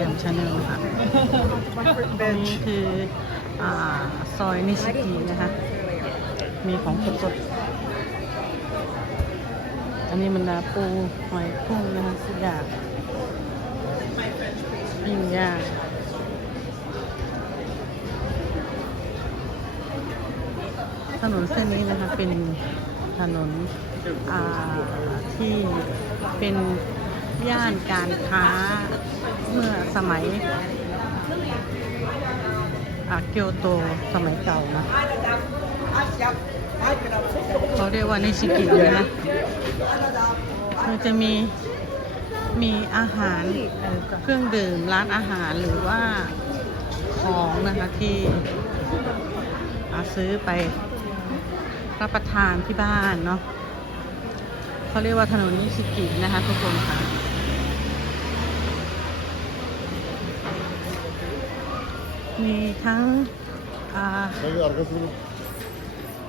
เซียมชาแนลค่ะตรงนี้คืออซอยนิสกินะคะ มีของสดๆอันนี้มันนาปูหอยกุ้งนะคะสุดยอดปิ้งย่างถนนเส้นนี้นะคะเป็นถนนที่เป็น ย่านการค้าเมื่อสมัยอาเกียวโตสมัยเก่านะเขาเรียกว่าในชิกิเลยนะมันจะมีมีอาหารเครื่องดื่มร้านอาหารหรือว่าของนะคะที่ซื้อไปรับประทานที่บ้านเนาะเขาเรียกว่าถนนนิชิกินะคะทุกคนค่ะ มีทั้ง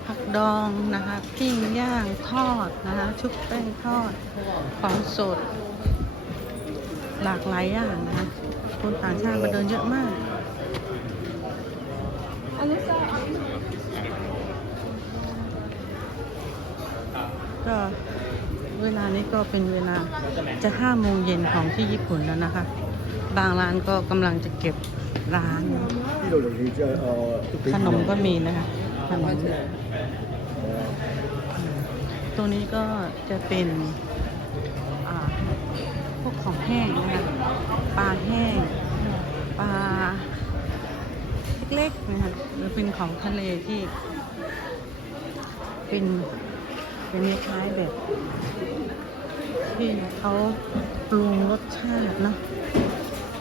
ผักดองนะคะปิ้งย่างทอดนะคะชุบแป้งทอดของสด หลากหลายอย่างนะคะคนต่างชาติมาเดินเยอะมากก็เวลานี้ก็เป็นเวลาจะห้าโมงเย็นของที่ญี่ปุ่นแล้วนะคะ บางร้านก็กำลังจะเก็บ ร้านเนอะ bir olur rica aa ขนมก็มีนะคะ ขนมตรงนี้ก็จะเป็นอ่าพวกของแห้งนะคะปลาแห้งปลาเล็กๆนะคะหรือเป็นของทะเลที่ เป็นเป็นคล้ายๆแบบ ที่เขาปรุงรสชาติเนาะ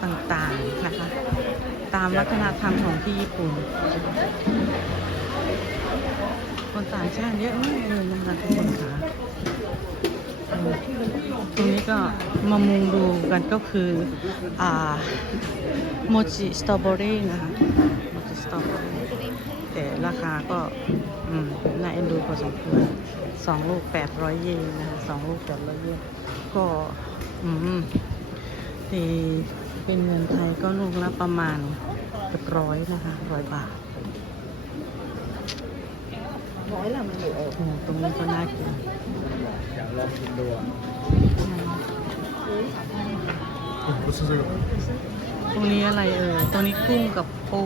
ต่างๆนะคะ ตามวัฒนธรรมของที่ญี่ปุ่น คนต่างชาติเยอะมากเลยนะคะทุกคนค่ะตรงนี้ก็มามุงดูกันก็คืออ่าโมจิสตรอเบอรี่นะคะโมจิสตรอเบอรี่แต่ราคาก็น่าเอ็นดูพอสมควรสองลูกแปดร้อยเยนนะคะสองลูกแปดร้อยเยนก็ อืมตี เป็นเงินไทยก็ลูกละประมาณเกือบร้อยนะคะร้อยบาทร้อยละมันอยู่เออโอ้โหตรงนี้ก็น่ากินอยากลองกินดูอะอืม bu size ตรงนี้อะไรเอ่ยตรงนี้กุ้งกับปู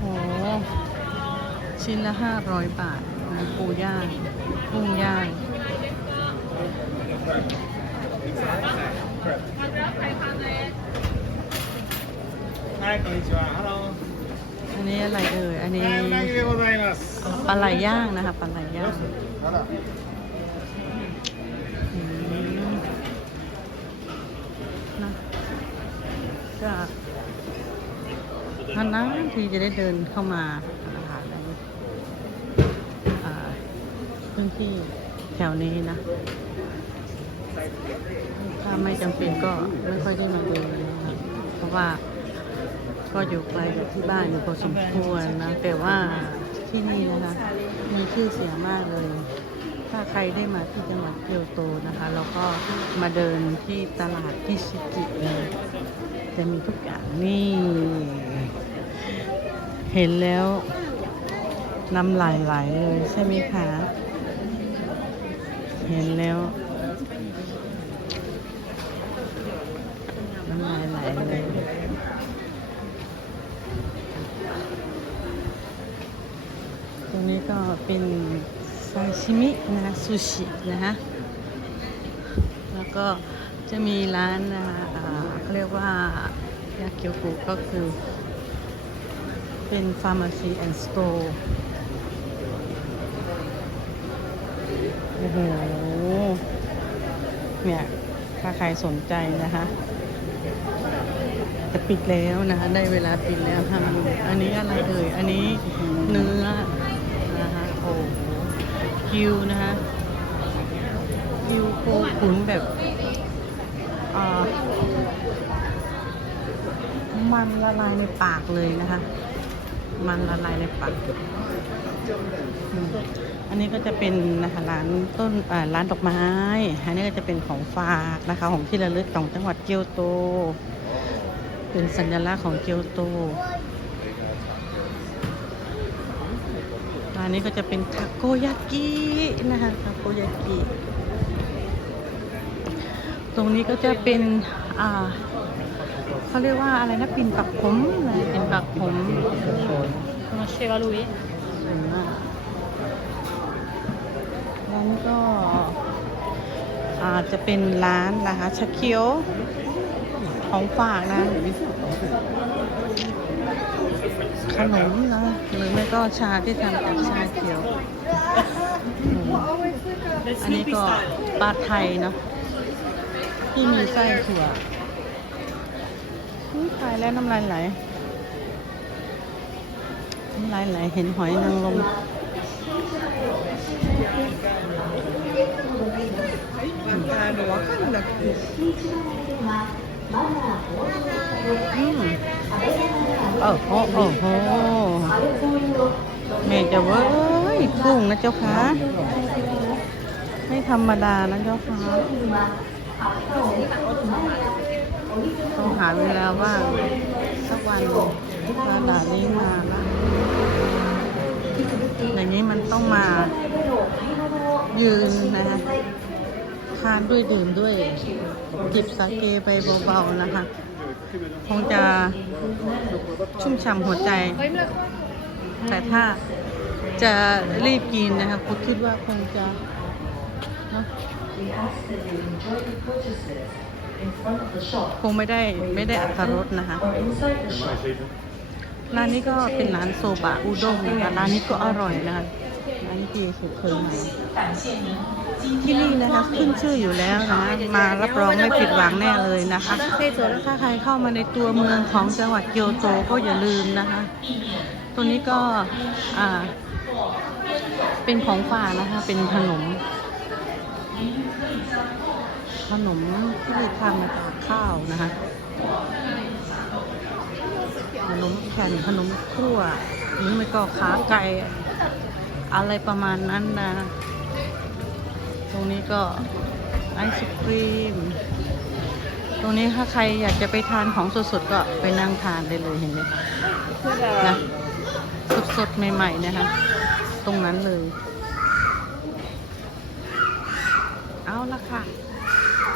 โอ้โหชิ้นละห้าร้อยบาทนะปูย่าง กุ้งย่าง いこんにちはハロ อันนี้อะไรเอ่ย อันนี้ ーうなぎでございます ปลาไหลย่างนะคะปลาไหลย่าง あら อืมนะก็นานๆทีจะได้เดินเข้ามาอาหารในอ่าพื้นที่แถวนี้นะ ถ้าไม่จำเป็นก็ไม่ค่อยได้มาเดินนะคะเพราะว่า ก็อยู่ไกลจากที่บ้านอยู่พอสมควรนะ แต่ว่าที่นี่นะคะ มีชื่อเสียงมากเลย ถ้าใครได้มาที่จังหวัดเกียวโตนะคะเราก็มาเดินที่ตลาดที่ชิกิเลยจะมีทุกอย่างนี่ เห็นแล้วน้ำลายไหลเลยใช่ไหมคะ เห็นแล้วน้ำลายไหลเลย ตรงนี้ ก็เป็นซาชิมินะคะซูชินะคะแล้วก็จะมีร้านนะคะอ่าเขาเรียกว่ายาเกียวกุก็คือเป็น Pharmacy and Store โอ้โหเนี่ยถ้าใครสนใจนะคะจะปิดแล้วนะคะได้เวลาปิดแล้วทำอันนี้อะไรเอ่ย อันนี้เนื้อ โอ้โหคิวนะคะคิวโคขุนแบบอ่ามันละลายในปากเลยนะคะ มันละลายในปากอันนี้ก็จะเป็นนะคะร้านต้นร้านดอกไม้ อันนี้ก็จะเป็นของฝากนะคะของที่ระลึกของจังหวัดเกียวโต เป็นสัญลักษณ์ของเกียวโต ร้านนี้ก็จะเป็นทาโกยากินะคะทาโกยากิตรงนี้ก็จะเป็นอ่าเขาเรียกว่าอะไรนะปิ่นปักผมอะไรปิ่นปักผม conosceva lui? สวยมากร้านก็อาจจะเป็นร้านนะคะชาเคียวของฝากนะ ขนมนะหรือไม่ก็ชาที่ทำจากชาเขียวอืมอันนี้ก็ปลาไทยเนาะที่มีไส้ถั่วอุ๊ยตายแล้วน้ำลายไหล น้ำลายไหลเห็นหอยนางรม อืมโอ้โหโอ้โหแม่จะเว้ยกุ้งนะเจ้าค่ะไม่ธรรมดานะเจ้าค่ะต้องหาเวลาว่างสักวันตลาดนี้มานะอย่างนี้มันต้องมายืนนะคะานด้วยดื่มด้วยจิบสาเกไปเบาๆนะคะ คงจะชุ่มฉ่ำหัวใจ แต่ถ้าจะรีบกินนะคะคุณคิดว่าคงจะเนอะคงไม่ได้ไม่ได้อัตรรสนะคะร้านนี้ก็เป็นร้านโซบะอุด้งนะคะร้านนี้ก็อร่อยนะคะ ร้านที่สุดเคยมาที่นี่นะคะขึ้นชื่ออยู่แล้วนะมารับรองไม่ผิดหวังแน่เลยนะคะถ้าใครเข้ามาในตัวเมืองของจังหวัดเกียวโตก็อย่าลืมนะคะ ตัวนี้ก็อ่าเป็นของฝากนะคะ เป็นขนม ขนมที่ทำมาจากข้าวนะคะขนมแผ่นขนมคั่วหรือไม่ก็ขาไก่ อะไรประมาณนั้นนะ ตรงนี้ก็ไอศครีม ตรงนี้ถ้าใครอยากจะไปทานของสดๆก็ไปนั่งทานได้เลยเห็นไหมคะนะสดๆใหม่ ๆ นะคะ ตรงนั้นเลย เอาละค่ะ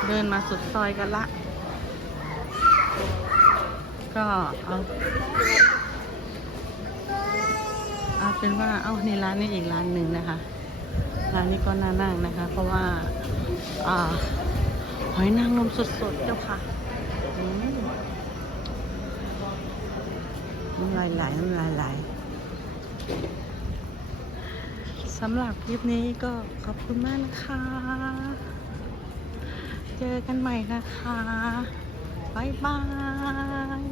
เดินมาสุดซอยกันละ ก็เอา เอาเป็นว่า เอ้าในร้านนี้อีกร้านหนึ่งนะคะ ร้านนี้ก็น่านั่งนะคะ เพราะว่าอ่าหอยนางรมสดๆ เจ้าค่ะน้ำลายไหลน้ำลายไหลสำหรับคลิปนี้ก็ขอบคุณมากนะคะ เจอกันใหม่นะคะ บ๊ายบาย